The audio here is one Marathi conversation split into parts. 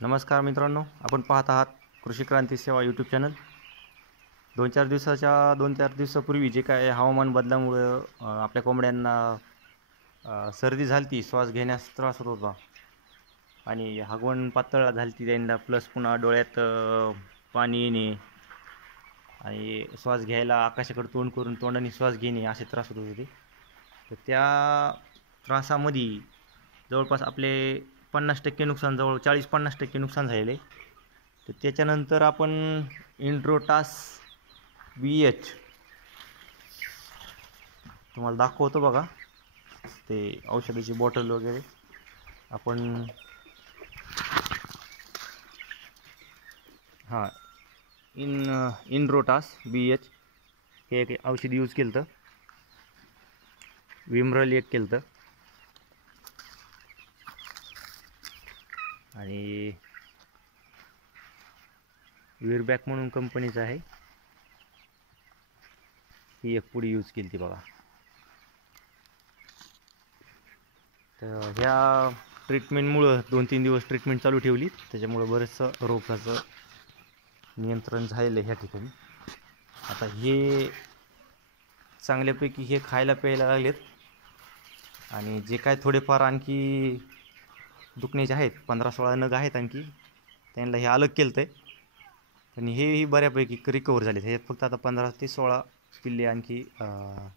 नमस्कार मित्रांनो, आपण पाहत आहात कृषी क्रांती सेवा यूट्यूब चॅनल। 2-4 दिवसापूर्वी जे काय हवामान बदलामुळे आपल्या कोंबड्यांना सर्दी झाली, श्वास घेण्यास त्रास होत होता आणि हगवण पातळ झाली त्यांना, प्लस पुन्हा डोळ्यात पाणी येणे आणि श्वास घ्यायला आकाशाकडे तोंड करून तोंडाने श्वास घेणे असे त्रास होत होते। तर त्या त्रासामध्ये जवळपास आपले 50% नुकसान, जवळ 40-50% नुकसान झालेले। तर त्याच्यानंतर आपण इंड्रोटास BH तुम्हाला दाखवतो बघा, ते औषधाची बॉटल वगैरे आपण हां इंड्रोटास BH हे एक औषध यूज केलं होतं, विमरल एक केलं होतं आणि वीरबॅक म्हणून कंपनीचं आहे, ही एक पुडी यूज केली ती बघा। तर ह्या ट्रीटमेंटमुळं 2-3 दिवस ट्रीटमेंट चालू ठेवली, त्याच्यामुळं बरेचसं रोगाचं नियंत्रण झालेलं आहे ह्या ठिकाणी। आता हे चांगल्यापैकी हे खायला प्यायला लागलेत आणि जे काय थोडेफार आणखी दुखण्याचे आहेत, 15-16 नग आहेत आणखी, त्यांना हे अलग केलं आहे आणि हेही बऱ्यापैकी रिकवर झालेत। हे फक्त आता 15 ते 16 पिल्ले आणखी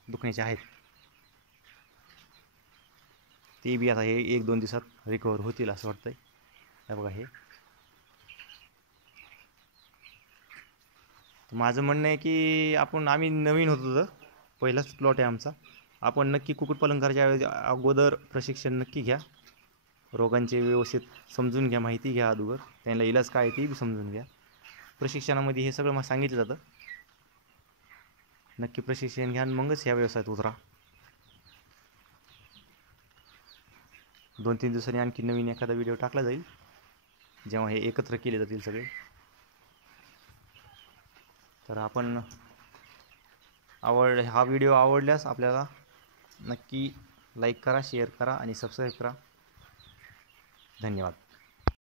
दुखण्याचे आहेत, ते बी आता हे 1-2 दिवसात रिकवर होतील असं वाटतंय। हे बघा, हे माझं म्हणणं आहे की आम्ही नवीन होतो, तर पहिलाच प्लॉट आहे आमचा, आपण नक्की कुक्कुटपालन करायच्या अगोदर प्रशिक्षण नक्की घ्या, रोगांचे व्यवस्थित समजून घ्या, माहिती घ्या अगोदर, त्यांना इलाज काय ते बी समजून घ्या। प्रशिक्षणामध्ये हे सगळं मला सांगितलं जातं, नक्की प्रशिक्षण घ्या आणि मगच ह्या व्यवसायात उतरा। 2-3 दिवसांनी आणखी नवीन एखादा व्हिडिओ टाकला जाईल, जेव्हा हे एकत्र केले जातील सगळे। तर आपण हा व्हिडिओ आवडल्यास आपल्याला नक्की लाईक करा, शेअर करा आणि सबस्क्राईब करा। धन्यवाद।